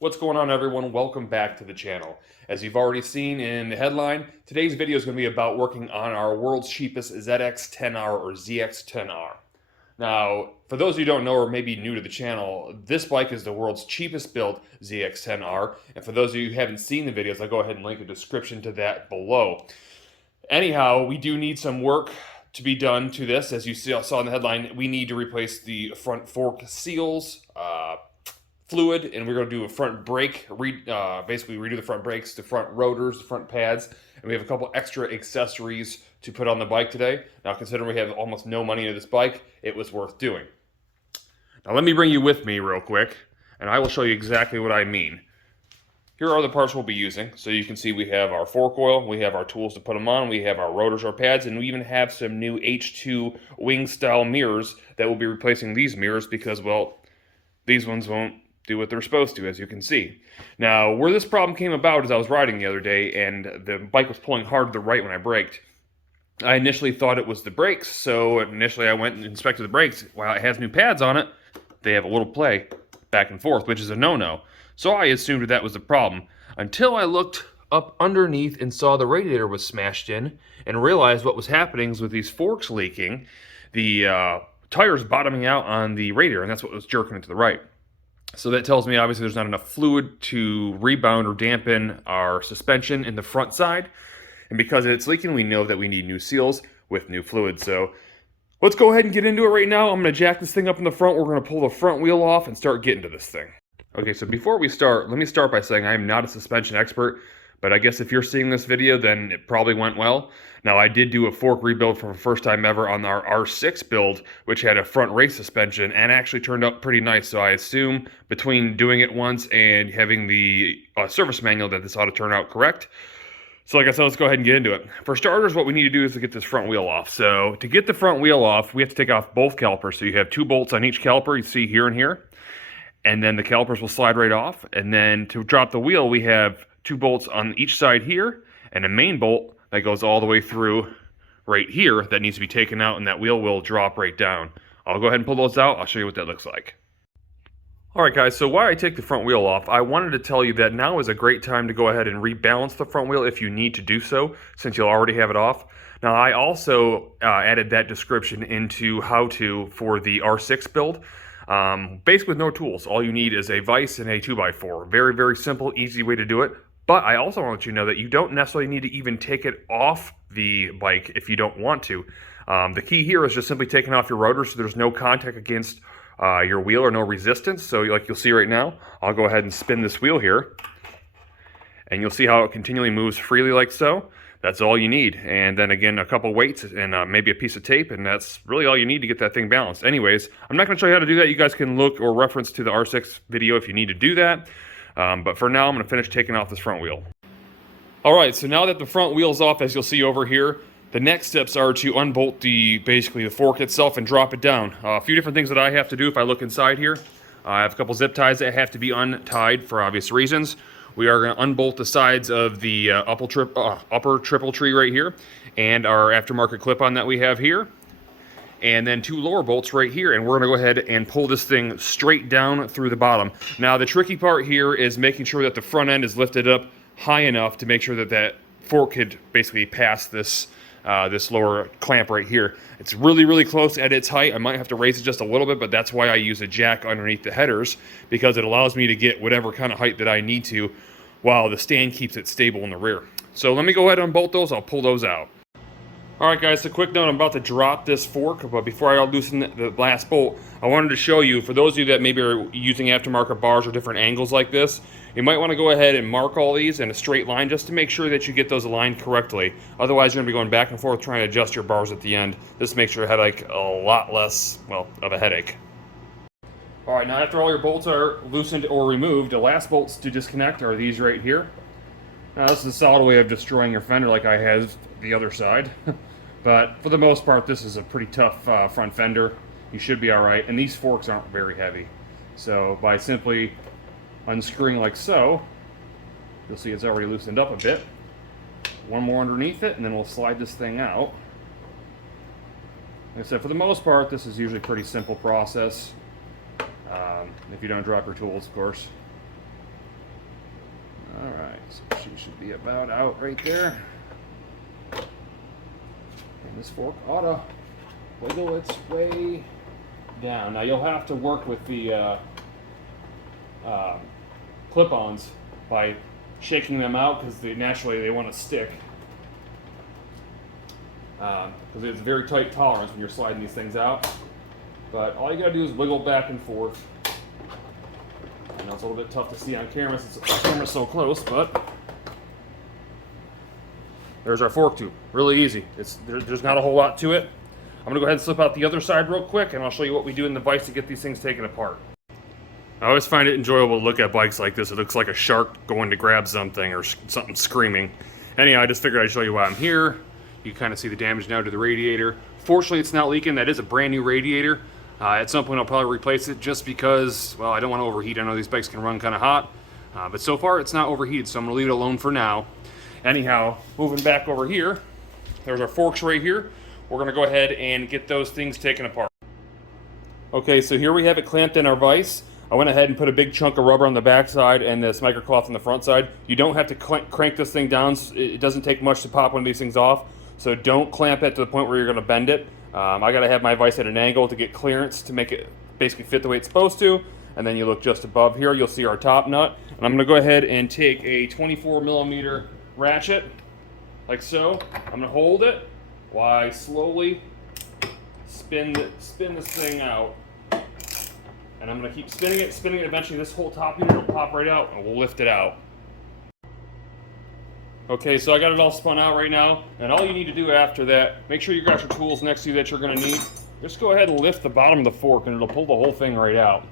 What's going on, everyone? Welcome back to the channel. As you've already seen in the headline, today's video is going to be about working on our world's cheapest ZX10R or ZX10R. Now, for those of you who don't know or maybe new to the channel, this bike is the world's cheapest built ZX10R, and for those of you who haven't seen the videos, I'll go ahead and link a description to that below. Anyhow, we do need some work to be done to this. As you saw in the headline, we need to replace the front fork seals, fluid, and we're going to do a front brake, basically redo the front brakes, the front rotors, the front pads, and we have a couple extra accessories to put on the bike today. Now, considering we have almost no money into this bike, it was worth doing. Now, let me bring you with me real quick, and I will show you exactly what I mean. Here are the parts we'll be using. So you can see we have our fork oil, we have our tools to put them on, we have our rotors, our pads, and we even have some new H2 wing style mirrors that will be replacing these mirrors because, well, these ones won't do what they're supposed to, as you can see. Now, where this problem came about is I was riding the other day and the bike was pulling hard to the right when I braked. I initially thought it was the brakes, so initially I went and inspected the brakes. While it has new pads on it, they have a little play back and forth, which is a no-no. So I assumed that was the problem, until I looked up underneath and saw the radiator was smashed in and realized what was happening is with these forks leaking, the tires bottoming out on the radiator, and that's what was jerking it to the right. So that tells me obviously there's not enough fluid to rebound or dampen our suspension in the front side. And because it's leaking, we know that we need new seals with new fluid. So let's go ahead and get into it right now. I'm going to jack this thing up in the front. We're going to pull the front wheel off and start getting to this thing. Okay, so before we start, let me start by saying I am not a suspension expert, but I guess if you're seeing this video, then it probably went well. Now, I did do a fork rebuild for the first time ever on our R6 build, which had a front race suspension, and actually turned out pretty nice. So I assume between doing it once and having the service manual that this ought to turn out correct. So like I said, let's go ahead and get into it. For starters, what we need to do is to get this front wheel off. So to get the front wheel off, we have to take off both calipers. So you have two bolts on each caliper, you see here and here. And then the calipers will slide right off. And then to drop the wheel, we have two bolts on each side here, and a main bolt that goes all the way through right here that needs to be taken out, and that wheel will drop right down. I'll go ahead and pull those out. I'll show you what that looks like. Alright guys, so while I take the front wheel off, I wanted to tell you that now is a great time to go ahead and rebalance the front wheel if you need to do so, since you'll already have it off. Now, I also added that description into how-to for the R6 build. Basically with no tools. All you need is a vise and a 2x4. Very, very simple, easy way to do it. But I also want to let you know that you don't necessarily need to even take it off the bike if you don't want to. The key here is just simply taking off your rotor so there's no contact against your wheel or no resistance. So like you'll see right now, I'll go ahead and spin this wheel here. And you'll see how it continually moves freely like so. That's all you need. And then again, a couple weights and maybe a piece of tape, and that's really all you need to get that thing balanced. Anyways, I'm not going to show you how to do that. You guys can look or reference to the R6 video if you need to do that. But for now, I'm going to finish taking off this front wheel. Alright, so now that the front wheel's off, as you'll see over here, the next steps are to unbolt basically the fork itself and drop it down. A few different things that I have to do if I look inside here. I have a couple zip ties that have to be untied for obvious reasons. We are going to unbolt the sides of the upper triple tree right here, and our aftermarket clip-on that we have here, and then two lower bolts right here, and we're going to go ahead and pull this thing straight down through the bottom. Now, the tricky part here is making sure that the front end is lifted up high enough to make sure that that fork could basically pass this this lower clamp right here. It's really, really close at its height. I might have to raise it just a little bit, but that's why I use a jack underneath the headers, because it allows me to get whatever kind of height that I need to while the stand keeps it stable in the rear. So let me go ahead and unbolt those. I'll pull those out. Alright guys, a quick note, I'm about to drop this fork, but before I loosen the last bolt, I wanted to show you, for those of you that maybe are using aftermarket bars or different angles like this, you might want to go ahead and mark all these in a straight line just to make sure that you get those aligned correctly. Otherwise, you're going to be going back and forth trying to adjust your bars at the end. This makes your headache a lot less, well, of a headache. Alright, now after all your bolts are loosened or removed, the last bolts to disconnect are these right here. Now this is a solid way of destroying your fender like I have the other side. But for the most part, this is a pretty tough front fender. You should be alright, and these forks aren't very heavy. So by simply unscrewing like so, you'll see it's already loosened up a bit. One more underneath it, and then we'll slide this thing out. Like I said, for the most part, this is usually a pretty simple process. If you don't drop your tools, of course. Alright, so she should be about out right there. And this fork ought to wiggle its way down. Now you'll have to work with the clip-ons by shaking them out because naturally they want to stick. Because it's a very tight tolerance when you're sliding these things out. But all you gotta do is wiggle back and forth. I know it's a little bit tough to see on camera since the camera's so close, but there's our fork tube. Really easy. There's not a whole lot to it. I'm gonna go ahead and slip out the other side real quick, and I'll show you what we do in the vise to get these things taken apart. I always find it enjoyable to look at bikes like this. It looks like a shark going to grab something or something screaming. Anyhow, I just figured I'd show you why I'm here. You kind of see the damage now to the radiator. Fortunately, it's not leaking. That is a brand new radiator. At some point, I'll probably replace it just because, well, I don't want to overheat. I know these bikes can run kind of hot, but so far it's not overheated, so I'm going to leave it alone for now. Anyhow, moving back over here, there's our forks right here. We're going to go ahead and get those things taken apart. Okay, so here we have it clamped in our vise. I went ahead and put a big chunk of rubber on the back side and this microcloth on the front side. You don't have to crank this thing down. It doesn't take much to pop one of these things off. So don't clamp it to the point where you're going to bend it. I got to have my vise at an angle to get clearance to make it basically fit the way it's supposed to. And then you look just above here, you'll see our top nut. And I'm going to go ahead and take a 24mm ratchet, like so. I'm going to hold it while I slowly spin this thing out. And I'm going to keep spinning it. Eventually this whole top unit will pop right out and we'll lift it out. Okay, so I got it all spun out right now. And all you need to do after that, make sure you got your tools next to you that you're going to need. Just go ahead and lift the bottom of the fork and it'll pull the whole thing right out.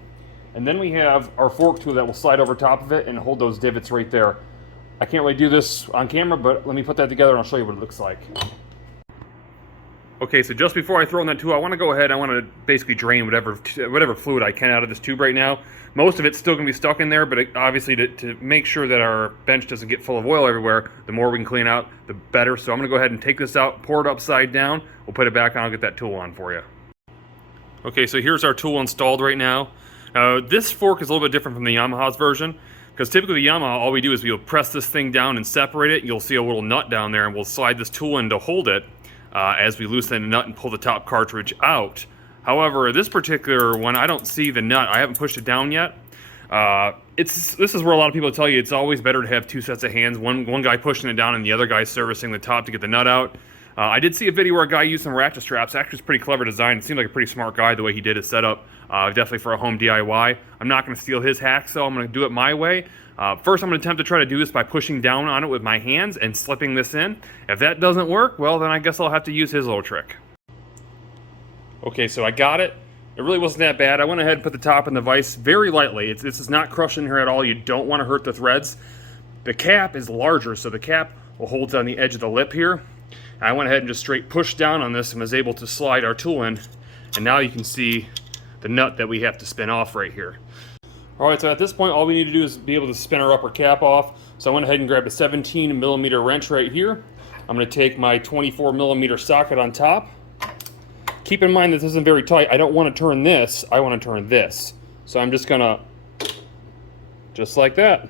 And then we have our fork tool that will slide over top of it and hold those divots right there. I can't really do this on camera, but let me put that together and I'll show you what it looks like. Okay, so just before I throw in that tool, I want to go ahead, I want to basically drain whatever fluid I can out of this tube right now. Most of it's still going to be stuck in there, but obviously to make sure that our bench doesn't get full of oil everywhere, the more we can clean out, the better. So I'm going to go ahead and take this out, pour it upside down, we'll put it back on, I'll get that tool on for you. Okay, so here's our tool installed right now. This fork is a little bit different from the Yamaha's version, because typically the Yamaha, all we do is we'll press this thing down and separate it. You'll see a little nut down there, and we'll slide this tool in to hold it. As we loosen the nut and pull the top cartridge out. However, this particular one, I don't see the nut. I haven't pushed it down yet. This is where a lot of people tell you it's always better to have two sets of hands. One guy pushing it down and the other guy servicing the top to get the nut out. I did see a video where a guy used some ratchet straps. Actually, it's pretty clever design. It seemed like a pretty smart guy the way he did his setup. Definitely for a home DIY. I'm not going to steal his hacks, so I'm going to do it my way. First, I'm going to attempt to try to do this by pushing down on it with my hands and slipping this in. If that doesn't work, well, then I guess I'll have to use his little trick. Okay, so I got it. It really wasn't that bad. I went ahead and put the top in the vise very lightly. This is not crushing here at all. You don't want to hurt the threads. The cap is larger, so the cap will hold on the edge of the lip here. I went ahead and just straight pushed down on this and was able to slide our tool in. And now you can see the nut that we have to spin off right here. Alright, so at this point all we need to do is be able to spin our upper cap off. So I went ahead and grabbed a 17mm wrench right here. I'm going to take my 24mm socket on top. Keep in mind that this isn't very tight. I don't want to turn this, I want to turn this. So I'm just going to, just like that.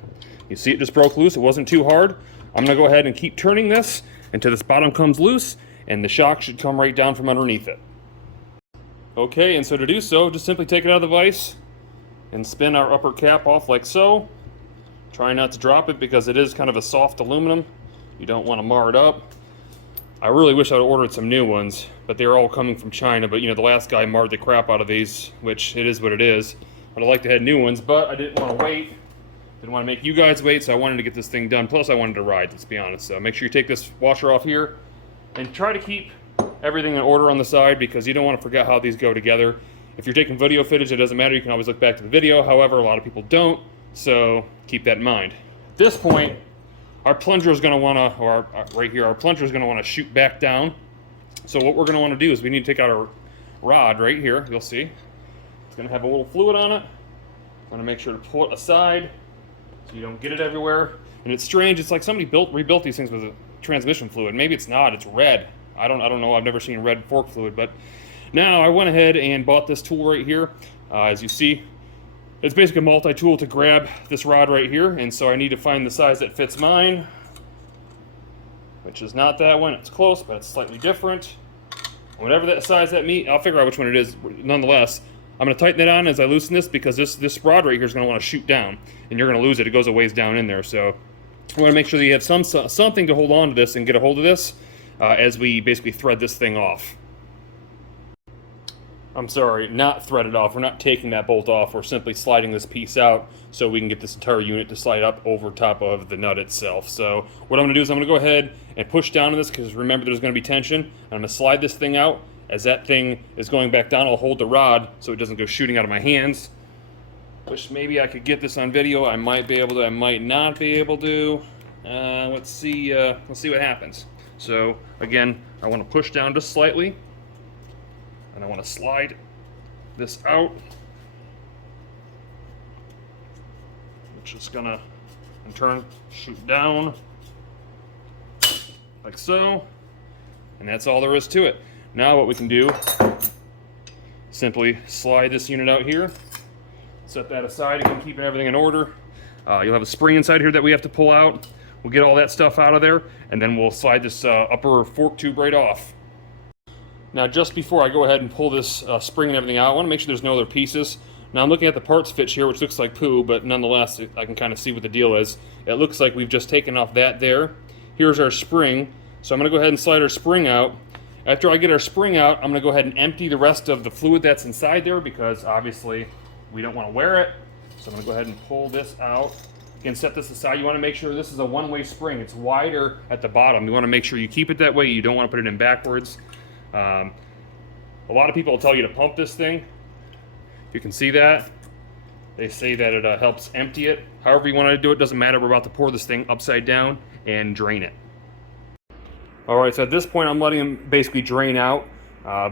You see it just broke loose, it wasn't too hard. I'm going to go ahead and keep turning this until this bottom comes loose and the shock should come right down from underneath it. Okay, and so to do so, just simply take it out of the vise and spin our upper cap off like so. Try not to drop it because it is kind of a soft aluminum. You don't want to mar it up. I really wish I'd ordered some new ones, but they're all coming from China. But you know, the last guy marred the crap out of these, which it is what it is. I'd like to have new ones, but I didn't want to wait. Didn't want to make you guys wait, so I wanted to get this thing done. Plus I wanted to ride, let's be honest. So make sure you take this washer off here and try to keep everything in order on the side because you don't want to forget how these go together. If you're taking video footage, it doesn't matter. You can always look back to the video. However, a lot of people don't, so keep that in mind. At this point, our plunger is going to want to, or right here, our plunger is going to want to shoot back down. So what we're going to want to do is we need to take out our rod right here. You'll see. It's going to have a little fluid on it. I'm going to make sure to pull it aside so you don't get it everywhere. And it's strange. It's like somebody rebuilt these things with a transmission fluid. Maybe it's not. It's red. I don't know. I've never seen red fork fluid, but now I went ahead and bought this tool right here. As you see, It's basically a multi-tool to grab this rod right here, and so I need to find the size that fits mine, which is not that one. It's close, but it's slightly different. Whatever that size that meet, I'll figure out which one it is. Nonetheless, I'm going to tighten it on as I loosen this, because this rod right here is going to want to shoot down, and you're going to lose it. It goes a ways down in there, so I want to make sure that you have something to hold on to this and get a hold of this as we basically thread this thing off. I'm sorry, not thread it off. We're not taking that bolt off. We're simply sliding this piece out so we can get this entire unit to slide up over top of the nut itself. So what I'm going to do is I'm going to go ahead and push down on this, because remember there's going to be tension. I'm going to slide this thing out. As that thing is going back down, I'll hold the rod so it doesn't go shooting out of my hands. Wish maybe I could get this on video. I might be able to, I might not be able to. Let's see what happens. So again, I want to push down just slightly, and I want to slide this out, which is gonna in turn shoot down like so, and that's all there is to it. Now what we can do, simply slide this unit out here, set that aside, again keeping everything in order. You'll have a spring inside here that we have to pull out. We'll get all that stuff out of there, and then we'll slide this upper fork tube right off. Now, just before I go ahead and pull this spring and everything out, I want to make sure there's no other pieces. Now, I'm looking at the parts fitch here, which looks like poo, but nonetheless, I can kind of see what the deal is. It looks like we've just taken off that there. Here's our spring, so I'm going to go ahead and slide our spring out. After I get our spring out, I'm going to go ahead and empty the rest of the fluid that's inside there, because obviously we don't want to wear it. So I'm going to go ahead and pull this out. Again, set this aside. You want to make sure this is a one-way spring. It's wider at the bottom. You want to make sure you keep it that way. You don't want to put it in backwards. A lot of people will tell you to pump this thing. If you can see that, they say that it helps empty it. However you want to do it, doesn't matter. We're about to pour this thing upside down and drain it. All right, so at this point, I'm letting them basically drain out.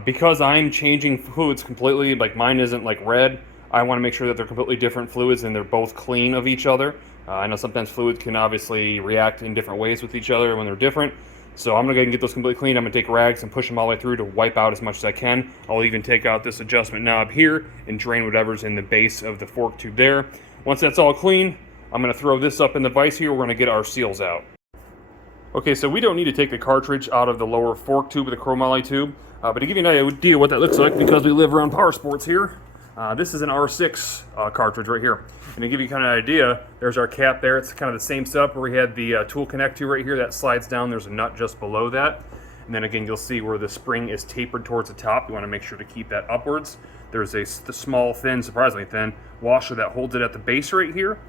Because I'm changing fluids completely, like mine isn't like red, I want to make sure that they're completely different fluids and they're both clean of each other. I know sometimes fluids can obviously react in different ways with each other when they're different. So I'm going to go ahead and get those completely clean. I'm going to take rags and push them all the way through to wipe out as much as I can. I'll even take out this adjustment knob here and drain whatever's in the base of the fork tube there. Once that's all clean, I'm going to throw this up in the vise here. We're going to get our seals out. Okay, so we don't need to take the cartridge out of the lower fork tube of the chromoly tube. But to give you an idea what that looks like, because we live around power sports here, this is an R6 cartridge right here. And to give you kind of an idea, there's our cap there. It's kind of the same setup where we had the tool connect to right here that slides down. There's a nut just below that. And then again, you'll see where the spring is tapered towards the top. You want to make sure to keep that upwards. There's the small, thin, surprisingly thin, washer that holds it at the base right here.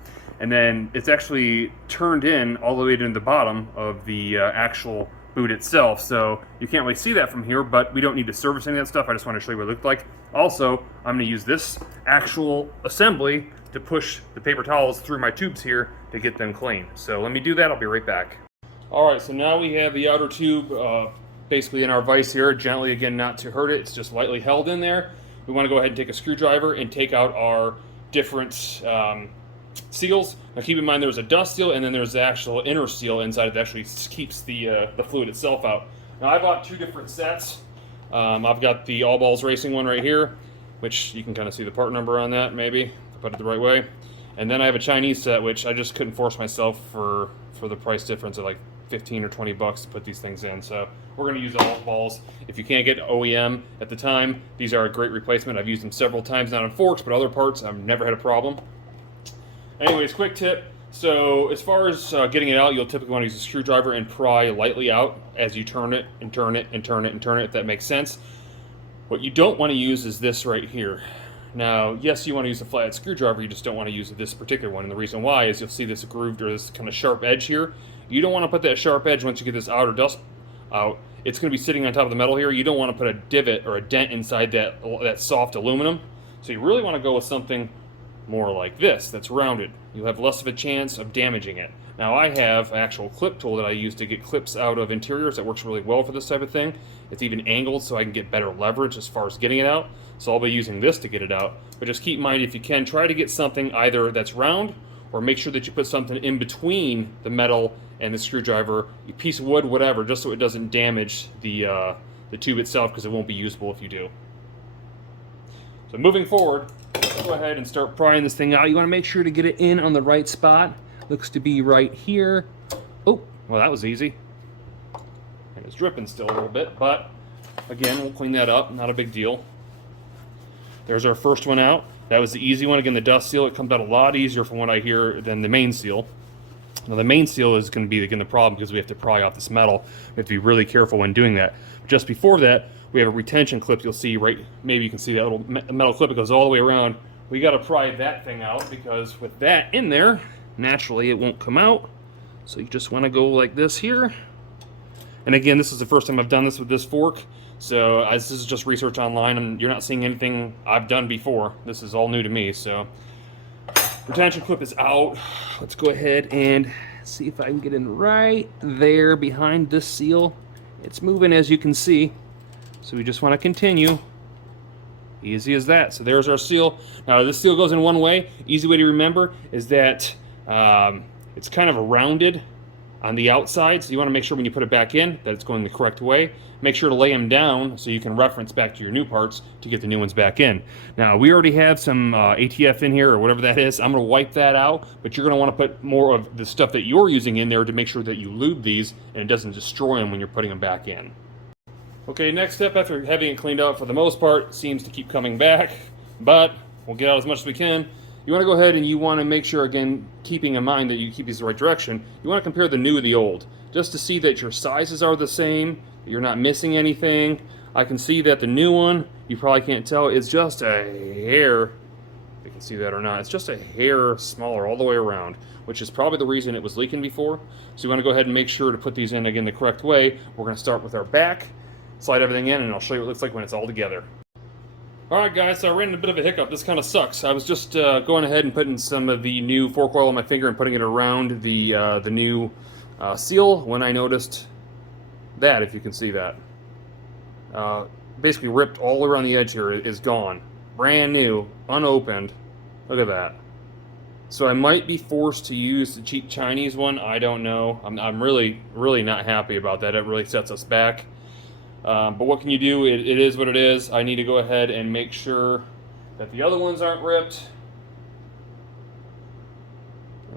And then it's actually turned in all the way to the bottom of the actual boot itself. So you can't really see that from here, but we don't need to service any of that stuff. I just want to show you what it looked like. Also, I'm going to use this actual assembly to push the paper towels through my tubes here to get them clean. So let me do that. I'll be right back. All right, so now we have the outer tube basically in our vise here. Gently, again, not to hurt it. It's just lightly held in there. We want to go ahead and take a screwdriver and take out our different seals. Now keep in mind there's a dust seal and then there's the actual inner seal inside that actually keeps the fluid itself out. Now I bought two different sets. I've got the All Balls Racing one right here, which you can kind of see the part number on that maybe, if I put it the right way. And then I have a Chinese set, which I just couldn't force myself for the price difference of like 15 or 20 bucks to put these things in. So we're going to use All Balls. If you can't get OEM at the time, these are a great replacement. I've used them several times, not on forks, but other parts. I've never had a problem. Anyways, quick tip. So as far as getting it out, you'll typically want to use a screwdriver and pry lightly out as you turn it and turn it and turn it and turn it, if that makes sense. What you don't want to use is this right here. Now, yes, you want to use a flathead screwdriver, you just don't want to use this particular one. And the reason why is you'll see this grooved or this kind of sharp edge here. You don't want to put that sharp edge once you get this outer dust out. It's going to be sitting on top of the metal here. You don't want to put a divot or a dent inside that soft aluminum. So you really want to go with something more like this that's rounded. You'll have less of a chance of damaging it. Now I have an actual clip tool that I use to get clips out of interiors that works really well for this type of thing. It's even angled so I can get better leverage as far as getting it out. So I'll be using this to get it out. But just keep in mind, if you can, try to get something either that's round or make sure that you put something in between the metal and the screwdriver, a piece of wood, whatever, just so it doesn't damage the tube itself, because it won't be usable if you do. So moving forward, Go ahead and start prying this thing out. You want to make sure to get it in on the right spot. Looks to be right here. Oh, well, that was easy. And it's dripping still a little bit, but again, we'll clean that up. Not a big deal. There's our first one out. That was the easy one. Again, the dust seal, it comes out a lot easier from what I hear than the main seal. Now, the main seal is going to be, again, the problem because we have to pry off this metal. We have to be really careful when doing that. Just before that, we have a retention clip. You'll see right, maybe you can see that little metal clip. It goes all the way around. We got to pry that thing out because with that in there, naturally it won't come out. So you just want to go like this here. And again, this is the first time I've done this with this fork. So this is just research online, and you're not seeing anything I've done before. This is all new to me. So retention clip is out. Let's go ahead and see if I can get in right there behind this seal. It's moving, as you can see. So we just want to continue. Easy as that. So there's our seal. Now this seal goes in one way. Easy way to remember is that it's kind of rounded on the outside, so you want to make sure when you put it back in that it's going the correct way. Make sure to lay them down so you can reference back to your new parts to get the new ones back in. Now we already have some ATF in here or whatever that is. I'm going to wipe that out, but you're going to want to put more of the stuff that you're using in there to make sure that you lube these and it doesn't destroy them when you're putting them back in. Okay, next step after having it cleaned out, for the most part, seems to keep coming back, but we'll get out as much as we can. You want to go ahead and you want to make sure, again, keeping in mind that you keep these the right direction, you want to compare the new and the old, just to see that your sizes are the same, that you're not missing anything. I can see that the new one, you probably can't tell, is just a hair, if you can see that or not, it's just a hair smaller all the way around, which is probably the reason it was leaking before. So you want to go ahead and make sure to put these in, again, the correct way. We're going to start with our back, slide everything in, and I'll show you what it looks like when it's all together. Alright guys, so I ran into a bit of a hiccup. This kind of sucks. I was just going ahead and putting some of the new fork oil on my finger and putting it around the new seal when I noticed that, if you can see that. Basically ripped all around the edge here, is gone. Brand new, unopened. Look at that. So I might be forced to use the cheap Chinese one. I don't know. I'm really, really not happy about that. It really sets us back. But what can you do? It is what it is. I need to go ahead and make sure that the other ones aren't ripped.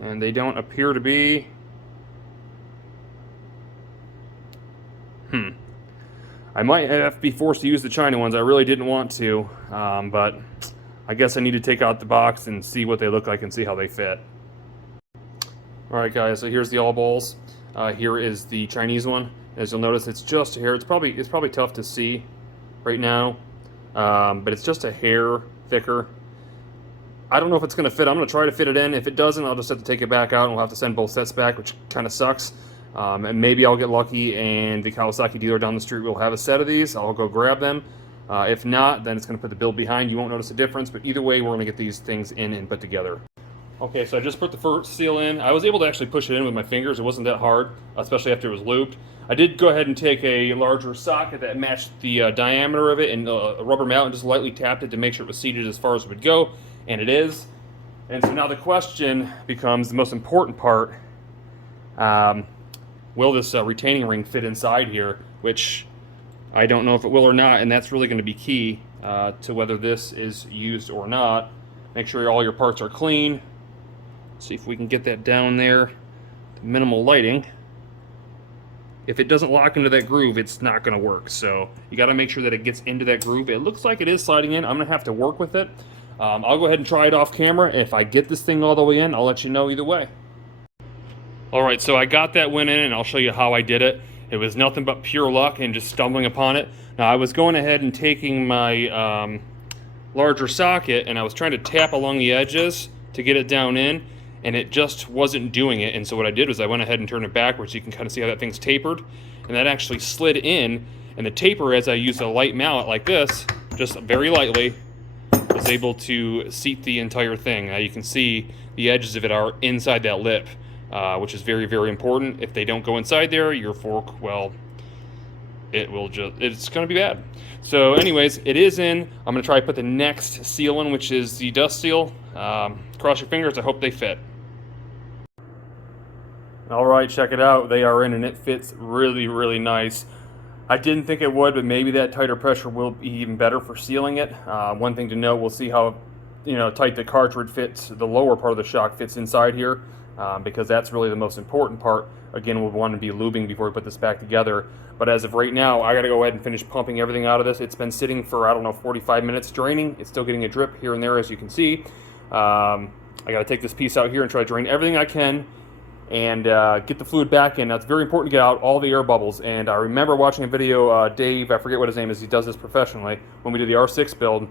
And they don't appear to be. I might have to be forced to use the China ones. I really didn't want to, but I guess I need to take out the box and see what they look like and see how they fit. Alright guys, so here's the all balls. Here is the Chinese one. As you'll notice, it's just a hair. It's probably tough to see right now, but it's just a hair thicker. I don't know if it's going to fit. I'm going to try to fit it in. If it doesn't, I'll just have to take it back out and we'll have to send both sets back, which kind of sucks. And maybe I'll get lucky and the Kawasaki dealer down the street will have a set of these. I'll go grab them. If not, then it's going to put the build behind. You won't notice a difference, but either way, we're going to get these things in and put together. Okay, so I just put the first seal in. I was able to actually push it in with my fingers. It wasn't that hard, especially after it was lubed. I did go ahead and take a larger socket that matched the diameter of it and a rubber mallet and just lightly tapped it to make sure it was seated as far as it would go, and it is. And so now the question becomes, the most important part, will this retaining ring fit inside here, which I don't know if it will or not, and that's really going to be key to whether this is used or not. Make sure all your parts are clean. See if we can get that down there. Minimal lighting. If it doesn't lock into that groove, it's not going to work. So you got to make sure that it gets into that groove. It looks like it is sliding in. I'm going to have to work with it. I'll go ahead and try it off camera. If I get this thing all the way in, I'll let you know either way. Alright, so I got that one in and I'll show you how I did it. It was nothing but pure luck and just stumbling upon it. Now I was going ahead and taking my larger socket and I was trying to tap along the edges to get it down in, and it just wasn't doing it. And so what I did was I went ahead and turned it backwards so you can kind of see how that thing's tapered, and that actually slid in, and the taper, as I used a light mallet like this, just very lightly, was able to seat the entire thing. Now you can see the edges of it are inside that lip, which is very, very important. If they don't go inside there, your fork, well, it's going to be bad. So anyways, it is in. I'm going to try to put the next seal in, which is the dust seal. Cross your fingers, I hope they fit. Alright, check it out. They are in and it fits really, really nice. I didn't think it would, but maybe that tighter pressure will be even better for sealing it. One thing to note, we'll see how tight the cartridge fits, the lower part of the shock fits inside here, because that's really the most important part. Again, we'll want to be lubing before we put this back together. But as of right now, I got to go ahead and finish pumping everything out of this. It's been sitting for, I don't know, 45 minutes draining. It's still getting a drip here and there, as you can see. I got to take this piece out here and try to drain everything I can and get the fluid back in. Now, it's very important to get out all the air bubbles. And I remember watching a video, Dave, I forget what his name is, he does this professionally, when we do the R6 build.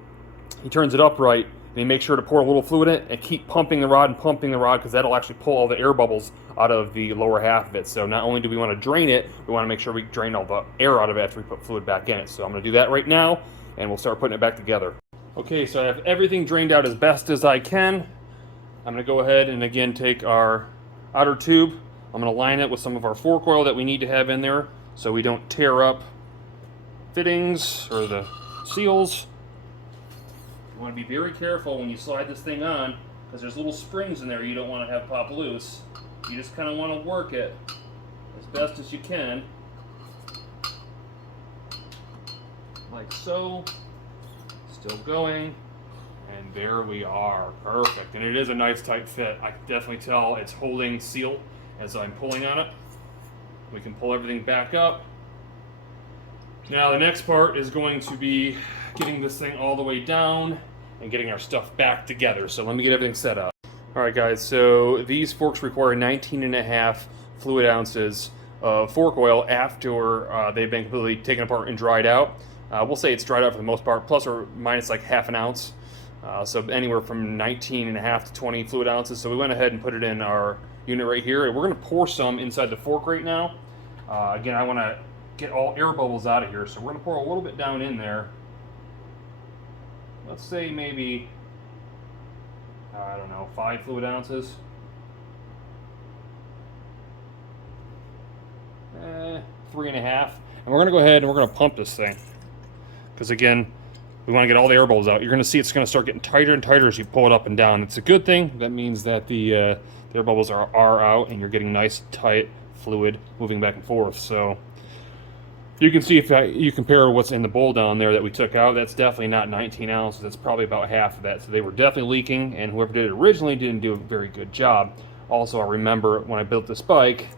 He turns it upright, and you make sure to pour a little fluid in it and keep pumping the rod, because that'll actually pull all the air bubbles out of the lower half of it. So not only do we want to drain it, we want to make sure we drain all the air out of it after we put fluid back in it. So I'm going to do that right now, and we'll start putting it back together. Okay, so I have everything drained out as best as I can. I'm going to go ahead and again take our outer tube. I'm going to line it with some of our fork oil that we need to have in there so we don't tear up fittings or the seals. You want to be very careful when you slide this thing on, because there's little springs in there you don't want to have pop loose. You just kind of want to work it as best as you can, like so. Still going, and there we are. Perfect. And it is a nice tight fit. I can definitely tell it's holding seal as I'm pulling on it. We can pull everything back up. Now the next part is going to be getting this thing all the way down and getting our stuff back together. So let me get everything set up. Alright guys, so these forks require 19.5 fluid ounces of fork oil after they've been completely taken apart and dried out. We'll say it's dried out for the most part, plus or minus like half an ounce. So anywhere from 19.5 to 20 fluid ounces. So we went ahead and put it in our unit right here. And we're going to pour some inside the fork right now. Again, I want to get all air bubbles out of here. So we're going to pour a little bit down in there. Let's say maybe, I don't know, 5 fluid ounces. 3.5. And we're going to go ahead and we're going to pump this thing. Because again, we want to get all the air bubbles out. You're going to see it's going to start getting tighter and tighter as you pull it up and down. It's a good thing. That means that the air bubbles are out and you're getting nice, tight fluid moving back and forth. So you can see if you compare what's in the bowl down there that we took out, that's definitely not 19 ounces. That's probably about half of that. So they were definitely leaking, and whoever did it originally didn't do a very good job. Also, I remember when I built this bike,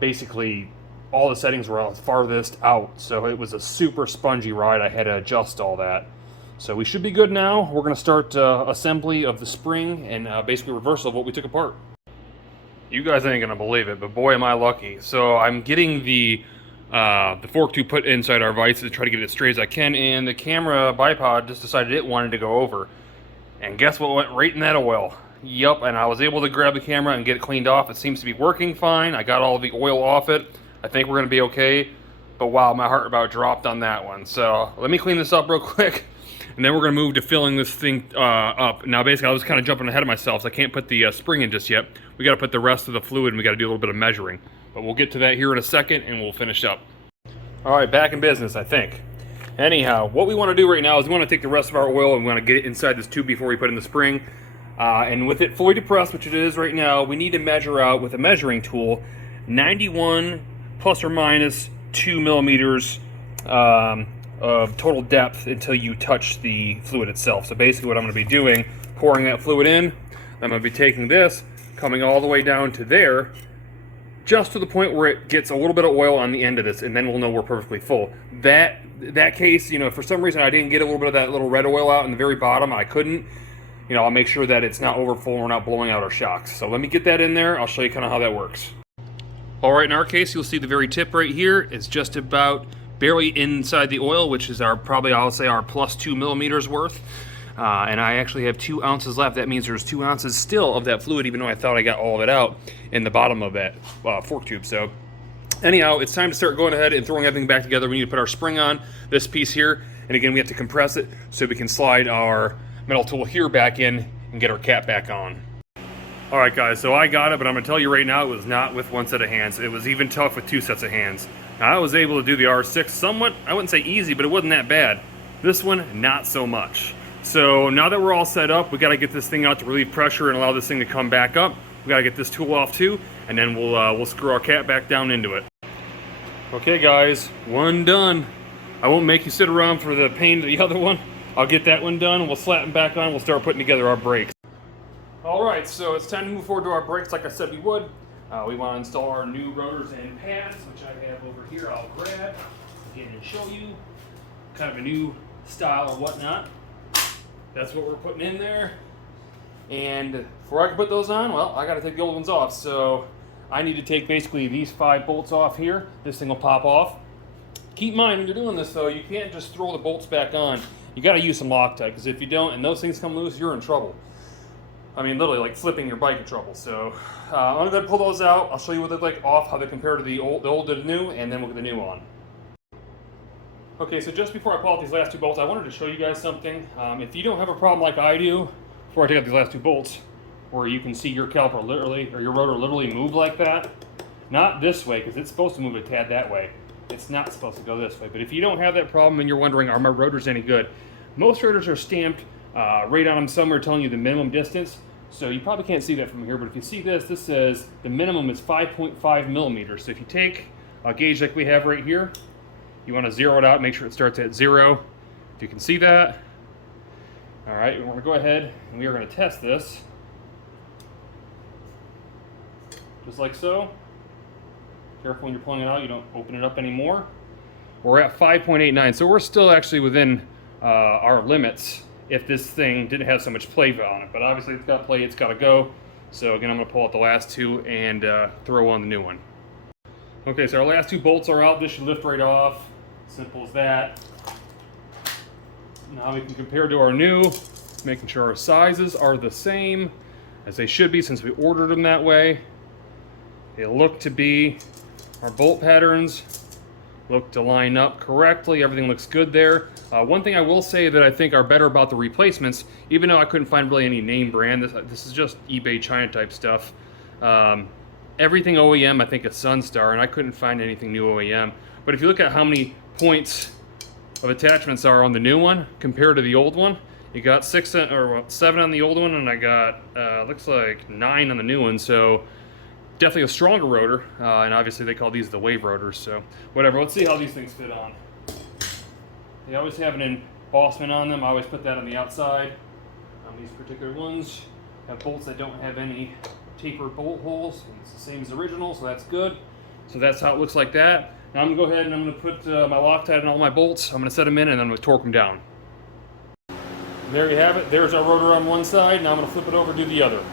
basically all the settings were farthest out. So it was a super spongy ride. I had to adjust all that. So we should be good now. We're going to start assembly of the spring and basically reversal of what we took apart. You guys ain't going to believe it, but boy am I lucky. So I'm getting the fork tube put inside our vise to try to get it as straight as I can, and the camera bipod just decided it wanted to go over. And guess what went right in that oil? Yup, and I was able to grab the camera and get it cleaned off. It seems to be working fine. I got all the oil off it. I think we're going to be okay. But wow, my heart about dropped on that one. So let me clean this up real quick, and then we're going to move to filling this thing up. Now basically I was kind of jumping ahead of myself, so I can't put the spring in just yet. We got to put the rest of the fluid, and we got to do a little bit of measuring. But we'll get to that here in a second, and we'll finish up. Alright, back in business, I think. Anyhow, what we want to do right now is we want to take the rest of our oil and we want to get it inside this tube before we put it in the spring. And with it fully depressed, which it is right now, we need to measure out with a measuring tool 91 plus or minus 2 millimeters of total depth until you touch the fluid itself. So basically what I'm going to be doing, pouring that fluid in, I'm going to be taking this, coming all the way down to there, just to the point where it gets a little bit of oil on the end of this, and then we'll know we're perfectly full. That case, you know, if for some reason I didn't get a little bit of that little red oil out in the very bottom, I couldn't, you know, I'll make sure that it's not overfull and we're not blowing out our shocks. So let me get that in there. I'll show you kind of how that works. Alright, in our case, you'll see the very tip right here is just about barely inside the oil, which is our, probably I'll say our plus 2 millimeters worth. And I actually have 2 ounces left. That means there's 2 ounces still of that fluid, even though I thought I got all of it out in the bottom of that fork tube. So anyhow, it's time to start going ahead and throwing everything back together. We need to put our spring on this piece here, and again we have to compress it so we can slide our metal tool here back in and get our cap back on. Alright guys, so I got it, but I'm going to tell you right now, it was not with one set of hands. It was even tough with 2 sets of hands. Now, I was able to do the R6 somewhat, I wouldn't say easy, but it wasn't that bad. This one, not so much. So now that we're all set up, we got to get this thing out to relieve pressure and allow this thing to come back up. We got to get this tool off too, and then we'll screw our cap back down into it. Okay guys, one done. I won't make you sit around for the pain of the other one. I'll get that one done, we'll slap them back on, we'll start putting together our brakes. Alright, so it's time to move forward to our brakes like I said we would. We want to install our new rotors and pads, which I have over here. I'll grab again and show you. Kind of a new style or whatnot. That's what we're putting in there. And before I can put those on, well, I got to take the old ones off. So I need to take basically these 5 bolts off here. This thing will pop off. Keep in mind when you're doing this though, you can't just throw the bolts back on. You got to use some Loctite, because if you don't and those things come loose, you're in trouble. I mean, literally like flipping your bike in trouble. So I'm going to pull those out. I'll show you what they look like off, how they compare to the old to the new, and then we'll get the new on. Okay, so just before I pull out these last 2 bolts, I wanted to show you guys something. If you don't have a problem like I do, before I take out these last 2 bolts, where you can see your caliper literally, or your rotor literally move like that, not this way, because it's supposed to move a tad that way. It's not supposed to go this way. But if you don't have that problem and you're wondering, are my rotors any good? Most rotors are stamped right on them somewhere telling you the minimum distance. So you probably can't see that from here, but if you see this, this says the minimum is 5.5 millimeters. So if you take a gauge like we have right here, you want to zero it out, make sure it starts at 0. If you can see that. All right, we're going to go ahead and we are going to test this. Just like so. Careful when you're pulling it out, you don't open it up anymore. We're at 5.89, so we're still actually within our limits if this thing didn't have so much play on it. But obviously it's got play, it's got to go. So again, I'm going to pull out the last 2 and throw on the new one. Okay, so our last 2 bolts are out. This should lift right off. Simple as that. Now we can compare to our new, making sure our sizes are the same as they should be since we ordered them that way. They look to be, our bolt patterns look to line up correctly. Everything looks good there. One thing I will say that I think are better about the replacements, even though I couldn't find really any name brand, this is just eBay China type stuff. Everything OEM I think is Sunstar, and I couldn't find anything new OEM. But if you look at how many points of attachments are on the new one compared to the old one, you got 7 on the old one, and I got looks like 9 on the new one. So definitely a stronger rotor, and obviously they call these the wave rotors. So whatever. Let's see how these things fit on. They always have an embossment on them. I always put that on the outside. These particular ones have bolts that don't have any tapered bolt holes. It's the same as the original, so that's good. So that's how it looks like that. Now I'm going to go ahead and I'm going to put my Loctite on all my bolts. I'm going to set them in and I'm going to torque them down. And there you have it. There's our rotor on one side. Now I'm going to flip it over and do the other.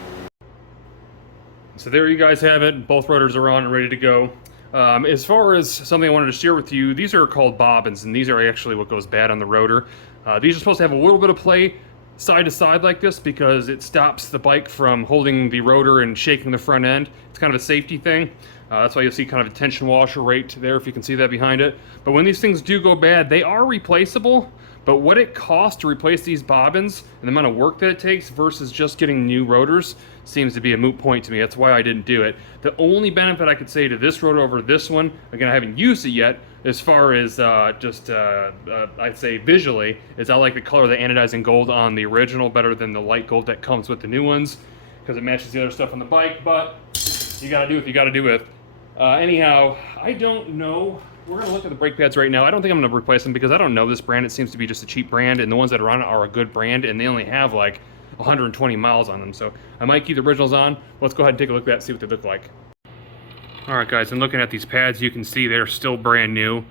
So there you guys have it. Both rotors are on and ready to go. As far as something I wanted to share with you, these are called bobbins, and these are actually what goes bad on the rotor. These are supposed to have a little bit of play side to side like this because it stops the bike from holding the rotor and shaking the front end. It's kind of a safety thing. That's why you'll see kind of a tension washer right there, if you can see that behind it. But when these things do go bad, they are replaceable. But what it costs to replace these bobbins and the amount of work that it takes versus just getting new rotors seems to be a moot point to me. That's why I didn't do it. The only benefit I could say to this rotor over this one, again, I haven't used it yet, as far as I'd say visually, is I like the color of the anodizing gold on the original better than the light gold that comes with the new ones, because it matches the other stuff on the bike. But you gotta do what you gotta do with. Anyhow, I don't know. We're going to look at the brake pads right now. I don't think I'm going to replace them because I don't know this brand. It seems to be just a cheap brand, and the ones that are on it are a good brand, and they only have like 120 miles on them. So I might keep the originals on. Let's go ahead and take a look at that and see what they look like. All right, guys, and looking at these pads, you can see they're still brand new.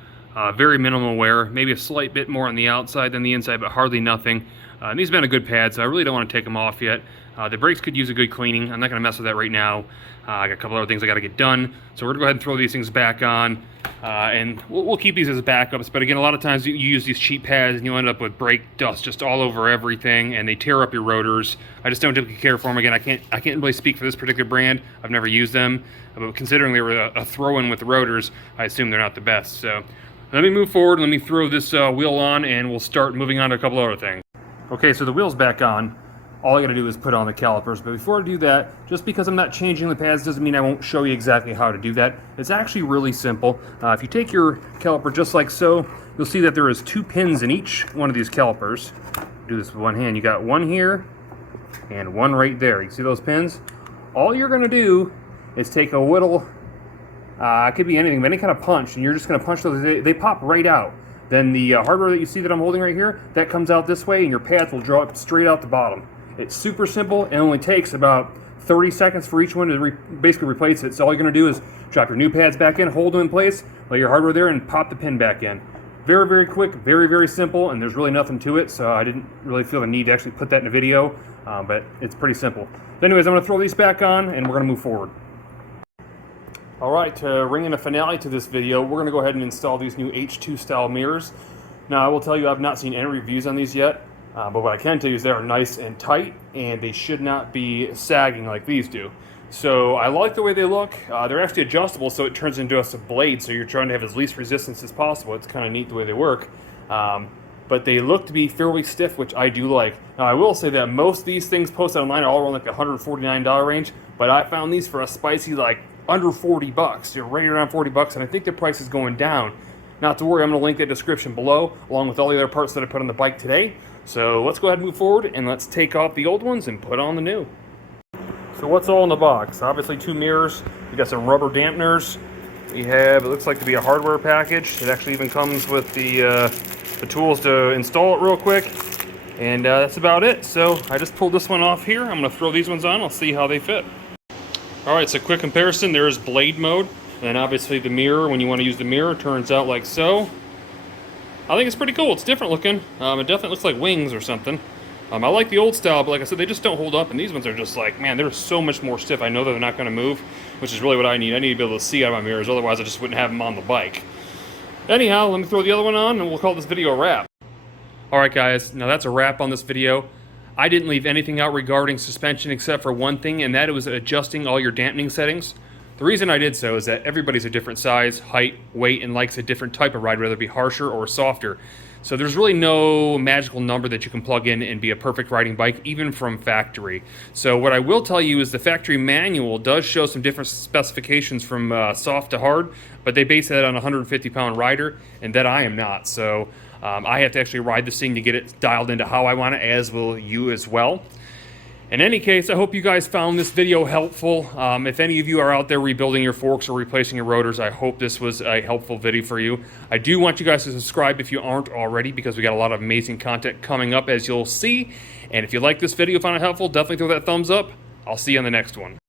Very minimal wear, maybe a slight bit more on the outside than the inside, but hardly nothing. And these have been a good pad, so I really don't want to take them off yet. The brakes could use a good cleaning. I'm not going to mess with that right now. I got a couple other things I got to get done. So we're going to go ahead and throw these things back on. And we'll keep these as backups. But again, a lot of times you use these cheap pads and you end up with brake dust just all over everything, and they tear up your rotors. I just don't typically care for them. Again, I can't really speak for this particular brand. I've never used them. But considering they were a throw-in with the rotors, I assume they're not the best. So let me move forward. Let me throw this wheel on, and we'll start moving on to a couple other things. Okay, so the wheel's back on. All I gotta do is put on the calipers, but before I do that, just because I'm not changing the pads doesn't mean I won't show you exactly how to do that. It's actually really simple. If you take your caliper just like so, you'll see that there is 2 pins in each one of these calipers. Do this with one hand. You got one here and one right there. You see those pins? All you're gonna do is take a little, it could be anything, but any kind of punch, and you're just gonna punch those. They pop right out. Then the hardware that you see that I'm holding right here, that comes out this way and your pads will drop straight out the bottom. It's super simple and only takes about 30 seconds for each one to basically replace it. So all you're going to do is drop your new pads back in, hold them in place, lay your hardware there, and pop the pin back in. Very, very quick, very, very simple, and there's really nothing to it, so I didn't really feel the need to actually put that in a video, but it's pretty simple. So anyways, I'm going to throw these back on, and we're going to move forward. Alright, to ring in a finale to this video, we're going to go ahead and install these new H2 style mirrors. Now, I will tell you, I've not seen any reviews on these yet, but what I can tell you is they are nice and tight, and they should not be sagging like these do. So I like the way they look. They're actually adjustable, so it turns into a blade, so you're trying to have as least resistance as possible. It's kind of neat the way they work. But they look to be fairly stiff, which I do like. Now, I will say that most of these things posted online are all around like the $149 range, but I found these for a spicy like under 40 bucks. They're right around 40 bucks, and I think the price is going down. Not to worry, I'm going to link that description below, along with all the other parts that I put on the bike today. So let's go ahead and move forward, and let's take off the old ones and put on the new. So what's all in the box? Obviously 2 mirrors, we got some rubber dampeners, we have, it looks like to be a hardware package. It actually even comes with the tools to install it real quick, and that's about it. So I just pulled this one off here. I'm going to throw these ones on, I'll see how they fit. Alright, so quick comparison, there's blade mode, and then obviously the mirror, when you want to use the mirror, turns out like so. I think it's pretty cool, it's different looking. It definitely looks like wings or something. I like the old style, but like I said, they just don't hold up, and these ones are just like, man, they're so much more stiff. I know that they're not going to move, which is really what I need. I need to be able to see out of my mirrors, otherwise I just wouldn't have them on the bike. Anyhow, let me throw the other one on, and we'll call this video a wrap. Alright guys, now that's a wrap on this video. I didn't leave anything out regarding suspension except for one thing, and that was adjusting all your dampening settings. The reason I did so is that everybody's a different size, height, weight, and likes a different type of ride, whether it be harsher or softer. So there's really no magical number that you can plug in and be a perfect riding bike, even from factory. So what I will tell you is the factory manual does show some different specifications from soft to hard, but they base that on a 150-pound rider, and that I am not. So I have to actually ride this thing to get it dialed into how I want it, as will you as well. In any case, I hope you guys found this video helpful. If any of you are out there rebuilding your forks or replacing your rotors, I hope this was a helpful video for you. I do want you guys to subscribe if you aren't already, because we got a lot of amazing content coming up, as you'll see. And if you like this video, found it helpful, definitely throw that thumbs up. I'll see you on the next one.